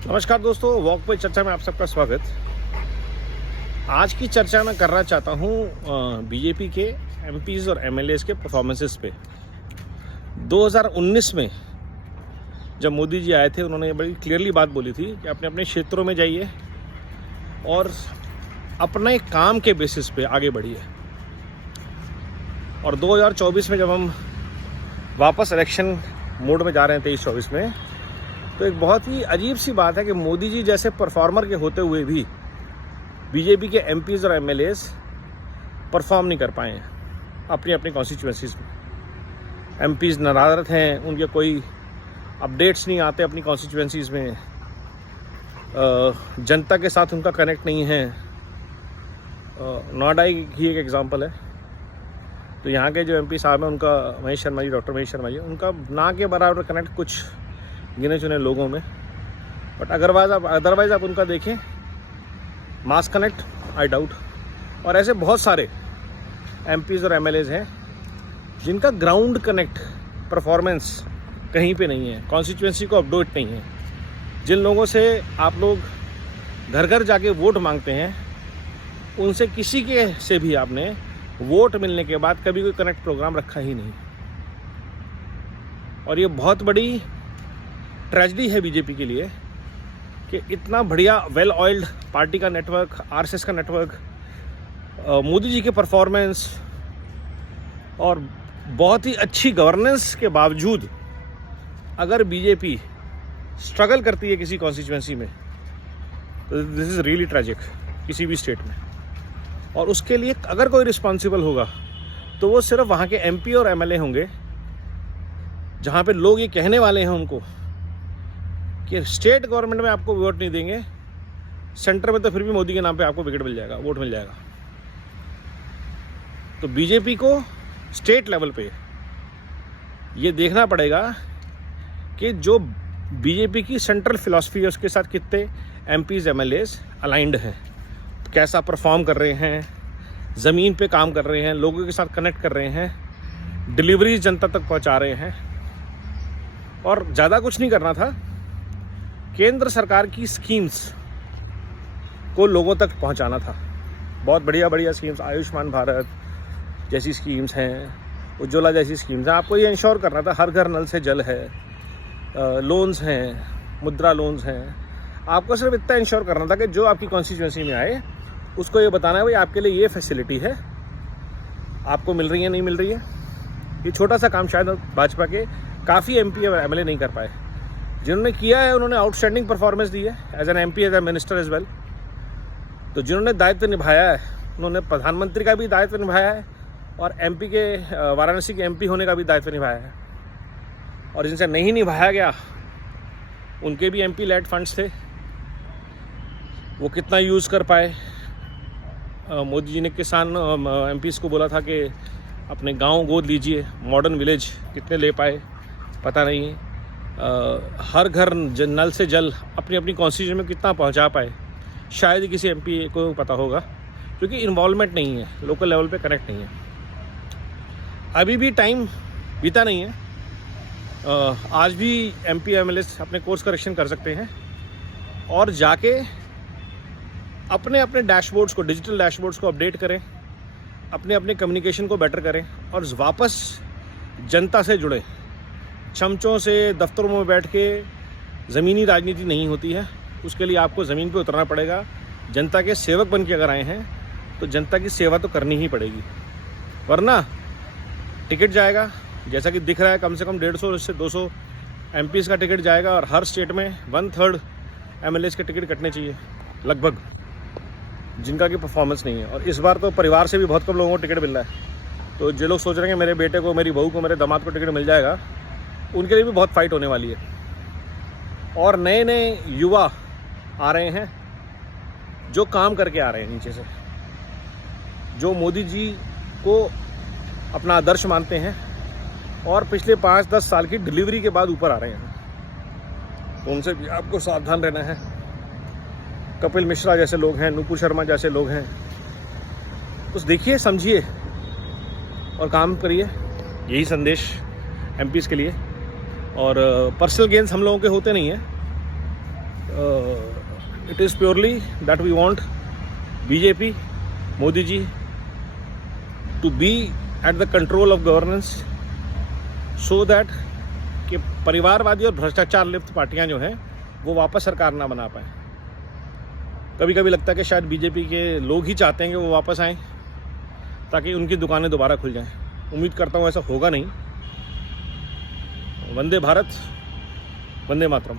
नमस्कार दोस्तों, वॉक पे चर्चा में आप सबका स्वागत। आज की चर्चा मैं करना चाहता हूँ बीजेपी के एमपीज और एमएलएज के परफॉर्मेंसेस पे। 2019 में जब मोदी जी आए थे, उन्होंने बड़ी क्लियरली बात बोली थी कि अपने अपने क्षेत्रों में जाइए और अपने काम के बेसिस पे आगे बढ़िए। और 2024 में जब हम वापस इलेक्शन मोड में जा रहे हैं 23-24 में, तो एक बहुत ही अजीब सी बात है कि मोदी जी जैसे परफॉर्मर के होते हुए भी बीजेपी के एमपीज़ और एमएलएज परफॉर्म नहीं कर पाए हैं अपनी अपनी कॉन्स्टिट्यूएंसीज़ में। एमपीज़ नदारत हैं, उनके कोई अपडेट्स नहीं आते अपनी कॉन्स्टिट्यूएंसीज़ में, जनता के साथ उनका कनेक्ट नहीं है। नोएडा की एक एग्जांपल है, तो यहाँ के जो एमपी साहब हैं उनका महेश शर्मा जी, डॉक्टर महेश शर्मा जी, उनका ना के बराबर कनेक्ट कुछ गिने चुने लोगों में, बट अदरवाइज आप उनका देखें मास कनेक्ट आई डाउट। और ऐसे बहुत सारे एमपीज़ और एमएलएज हैं जिनका ग्राउंड कनेक्ट परफॉर्मेंस कहीं पे नहीं है, कॉन्स्टिट्यूएंसी को अपडेट नहीं है। जिन लोगों से आप लोग घर घर जाके वोट मांगते हैं, उनसे किसी के से भी आपने वोट मिलने के बाद कभी कोई कनेक्ट प्रोग्राम रखा ही नहीं। और ये बहुत बड़ी ट्रेजेडी है बीजेपी के लिए कि इतना बढ़िया वेल ऑयल्ड पार्टी का नेटवर्क, आरएसएस का नेटवर्क, मोदी जी के परफॉर्मेंस और बहुत ही अच्छी गवर्नेंस के बावजूद अगर बीजेपी स्ट्रगल करती है किसी कॉन्स्टिट्यूएंसी में, तो दिस इज़ रियली ट्रेजिक किसी भी स्टेट में। और उसके लिए अगर कोई रिस्पॉन्सिबल होगा तो वो सिर्फ वहाँ के एमपी और एमएलए होंगे, जहाँ पे लोग ये कहने वाले हैं उनको कि स्टेट गवर्नमेंट में आपको वोट नहीं देंगे, सेंटर में तो फिर भी मोदी के नाम पे आपको विकेट मिल जाएगा, वोट मिल जाएगा। तो बीजेपी को स्टेट लेवल पे ये देखना पड़ेगा कि जो बीजेपी की सेंट्रल फिलॉसफी है उसके साथ कितने एमपीज एमएलएज अलाइंड हैं, कैसा परफॉर्म कर रहे हैं, ज़मीन पे काम कर रहे हैं, लोगों के साथ कनेक्ट कर रहे हैं, डिलीवरीज जनता तक पहुंचा रहे हैं। और ज़्यादा कुछ नहीं करना था, केंद्र सरकार की स्कीम्स को लोगों तक पहुंचाना था। बहुत बढ़िया बढ़िया स्कीम्स, आयुष्मान भारत जैसी स्कीम्स हैं, उज्ज्वला जैसी स्कीम्स हैं। आपको ये इंश्योर करना था हर घर नल से जल है, लोन्स हैं, मुद्रा लोन्स हैं। आपको सिर्फ इतना इंश्योर करना था कि जो आपकी कॉन्स्टिट्यूएंसी में आए उसको ये बताना है भाई आपके लिए ये फैसिलिटी है, आपको मिल रही है नहीं मिल रही है। ये छोटा सा काम शायद भाजपा के काफ़ी एमपी और एमएलए नहीं कर पाए। जिन्होंने किया है उन्होंने आउटस्टैंडिंग परफॉर्मेंस दी है as an MP, as a minister as well. तो जिन्होंने दायित्व निभाया है, उन्होंने प्रधानमंत्री का भी दायित्व निभाया है और एमपी के वाराणसी के एमपी होने का भी दायित्व निभाया है। और जिनसे नहीं निभाया गया उनके भी एमपी लेड फंड्स थे, वो कितना यूज़ कर पाए। मोदी जी ने किसान एमपीज़ को बोला था कि अपने गांव गोद लीजिए, मॉडर्न विलेज कितने ले पाए पता नहीं। हर घर नल से जल अपनी अपनी कॉन्स्टिट्यूशन में कितना पहुंचा पाए, शायद ही किसी एमपी को पता होगा, क्योंकि इन्वॉल्वमेंट नहीं है, लोकल लेवल पे कनेक्ट नहीं है। अभी भी टाइम बीता नहीं है, आज भी एमपी एमएलए अपने कोर्स करेक्शन कर सकते हैं और जाके अपने अपने डैशबोर्ड्स को, डिजिटल डैशबोर्ड्स को अपडेट करें, अपने अपने कम्युनिकेशन को बेटर करें और वापस जनता से जुड़े। चमचों से दफ्तरों में बैठ के ज़मीनी राजनीति नहीं होती है, उसके लिए आपको ज़मीन पे उतरना पड़ेगा। जनता के सेवक बन के अगर आए हैं तो जनता की सेवा तो करनी ही पड़ेगी, वरना टिकट जाएगा जैसा कि दिख रहा है, कम से कम 150 से 200 एमपीज़ का टिकट जाएगा और हर स्टेट में 1/3 एमएलएज के टिकट कटने चाहिए लगभग, जिनका की परफॉर्मेंस नहीं है। और इस बार तो परिवार से भी बहुत कम लोगों को टिकट मिल रहा है। तो जो लोग सोच रहे हैं मेरे बेटे को, मेरी बहू को, मेरे दामाद को टिकट मिल जाएगा, उनके लिए भी बहुत फाइट होने वाली है। और नए नए युवा आ रहे हैं जो काम करके आ रहे हैं नीचे से, जो मोदी जी को अपना आदर्श मानते हैं और पिछले 5-10 साल की डिलीवरी के बाद ऊपर आ रहे हैं। तो उनसे भी आपको सावधान रहना है। कपिल मिश्रा जैसे लोग हैं, नुपुर शर्मा जैसे लोग हैं, तो देखिए, समझिए और काम करिए। यही संदेश एमपीज़ के लिए। और पर्सनल गेन्स हम लोगों के होते नहीं हैं, It is purely that we want BJP, Modi ji, to be at the control of governance, so that कि परिवारवादी और भ्रष्टाचार लिप्त पार्टियां जो हैं वो वापस सरकार ना बना पाए। कभी कभी लगता है कि शायद बीजेपी के लोग ही चाहते हैं कि वो वापस आएँ ताकि उनकी दुकानें दोबारा खुल जाएं। उम्मीद करता हूँ ऐसा होगा नहीं। वंदे भारत, वंदे मातरम।